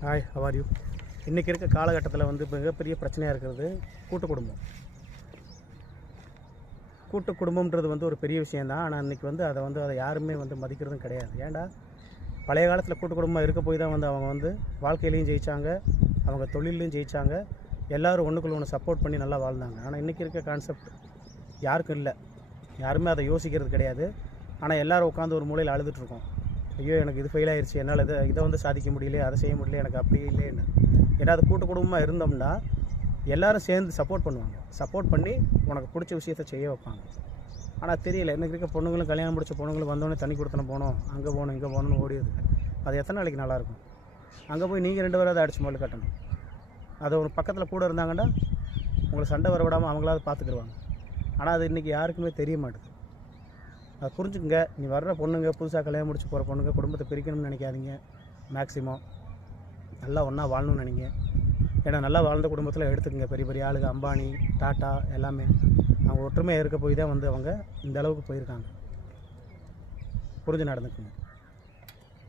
Hi, how are you? இன்றைக்கி இருக்க காலகட்டத்தில் வந்து மிகப்பெரிய பிரச்சனையாக இருக்கிறது கூட்டு குடும்பம். கூட்டு குடும்பம்ன்றது வந்து ஒரு பெரிய விஷயந்தான். ஆனால் இன்றைக்கி வந்து அதை யாருமே வந்து மதிக்கிறதும் கிடையாது. ஏன்டா, பழைய காலத்தில் கூட்டு குடும்பம் இருக்க போய் தான் வந்து அவங்க வந்து வாழ்க்கையிலையும் ஜெயித்தாங்க, அவங்க தொழிலையும் ஜெயித்தாங்க, எல்லோரும் ஒன்றுக்குள்ள ஒன்று சப்போர்ட் பண்ணி நல்லா வாழ்ந்தாங்க. ஆனால் இன்றைக்கி இருக்க கான்செப்ட் யாருக்கும் இல்லை. யாருமே அதை யோசிக்கிறது கிடையாது. ஆனால் எல்லோரும் உட்காந்து ஒரு மூலையில் அழுதுட்ருக்கோம். ஐயோ, எனக்கு இது ஃபெயில் ஆயிடுச்சு, என்னால் இதை வந்து சாதிக்க முடியல, அதை செய்ய முடியல, எனக்கு அப்படி இல்லைன்னு. ஏன்னா அது கூட்டு குடும்பமாக இருந்தோம்னா எல்லோரும் சேர்ந்து சப்போர்ட் பண்ணுவாங்க. சப்போர்ட் பண்ணி உனக்கு பிடிச்ச விஷயத்த செய்ய வைப்பாங்க. ஆனால் தெரியல, எனக்கு இருக்க பொண்ணுங்களும் கல்யாணம் முடிச்ச பொண்ணுங்களும் வந்தோடனே தனி கொடுத்தன போனோம், அங்கே போகணும் இங்கே போகணும்னு ஓடிடுது. அது எத்தனை நாளைக்கு நல்லாயிருக்கும்? அங்கே போய் நீங்கள் 2 பேரும் அதை அடிச்சு முதல்ல கட்டணும். அதை ஒரு பக்கத்தில் கூட இருந்தாங்கன்னா உங்களை சண்டை வர விடாமல் அவங்களாவது பார்த்துக்கிடுவாங்க. ஆனால் அது இன்றைக்கி யாருக்குமே தெரிய மாட்டுது. அதை புரிஞ்சுக்குங்க. நீ வர்ற பொண்ணுங்க, புதுசாக கல்யாணம் முடிச்சு போகிற பொண்ணுங்க குடும்பத்தை பிரிக்கணும்னு நினைக்காதீங்க. மேக்ஸிமம் நல்லா ஒன்றா வாழணும்னு நினைங்க. ஏன்னா நல்லா வாழ்ந்த குடும்பத்தில் எடுத்துக்கங்க. பெரிய பெரிய ஆளுங்க, அம்பானி, டாட்டா எல்லாமே அவங்க ஒற்றுமையாக இருக்க போய் தான் வந்து அவங்க இந்த அளவுக்கு போயிருக்காங்க. புரிஞ்சு நடந்துக்குங்க.